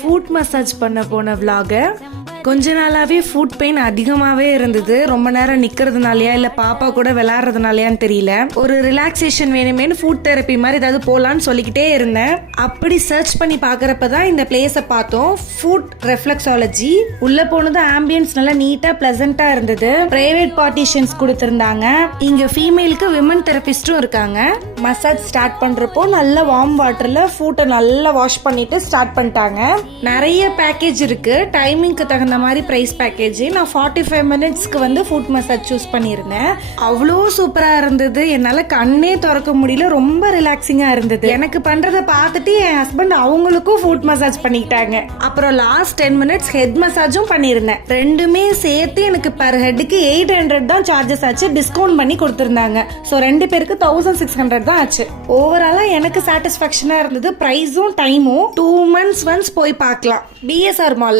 Food massage பண்ண போன vlog. கொஞ்ச நாளாவே ஃபுட் பெயின் அதிகமாவே இருந்தது. ரொம்ப நேரம் நிக்கிறதுனாலயா இல்ல பாப்பா கூட விளையாடுறதுனாலயான்னு தெரியல. ஒரு ரிலாக்ஸேஷன் வேணுமேனு ஃபுட் தெரப்பி மாதிரி ஏதாவது போலான்னு சொல்லிக்கிட்டே இருந்தேன். அப்படி சர்ச் பண்ணி பாக்குறப்பதான் இந்த பிளேஸை பார்த்தோம். Food reflexology. உள்ள போனது ஆம்பியன்ஸ் நல்லா நீட்டா பிளசண்டா இருந்தது. பிரைவேட் பார்ட்டிஷன்ஸ் கொடுத்திருந்தாங்க. இங்க ஃபீமேலுக்கு விமன் தெரபிஸ்டும் இருக்காங்க. மசாஜ் ஸ்டார்ட் பண்றப்போ நல்ல வார்ம் வாட்டர்ல ஃபுட்டை நல்லா வாஷ் பண்ணிட்டு ஸ்டார்ட் பண்ணிட்டாங்க. நிறைய பேக்கேஜ் இருக்கு. டைமிங்க்கு தகுந்த மாதிரி பிரைஸ் பேக்கேஜ். நான் 45 மினிட்ஸ்க்கு வந்து ஃபுட் மசாஜ் சூஸ் பண்ணியிருந்தேன். அவ்வளோ சூப்பரா இருந்தது. என்னால கண்ணே திறக்க முடியல. ரொம்ப ரிலாக்ஸிங்கா இருந்தது. எனக்கு பண்றதை பார்த்துட்டு என் ஹஸ்பண்ட் அவங்களுக்கும் ஃபுட் மசாஜ் பண்ணிக்கிட்டாங்க. அப்புறம் லாஸ்ட் 10 மினிட்ஸ் ஹெட் மசாஜும் பண்ணியிருந்தேன். ரெண்டுமே சேர்த்து எனக்கு பர் ஹெட்டுக்கு 800 தான் சார்ஜஸ் ஆச்சு. டிஸ்கவுண்ட் பண்ணி கொடுத்திருந்தாங்க. ஸோ 2 பேருக்கு 1600 தான் ஆச்சு. ஓவராலா எனக்கு சாட்டிஸ்பாக்சனா இருந்தது. பிரைஸும் டைமும் 2 months ஒன்ஸ் போய் பார்க்கலாம். BSR mall.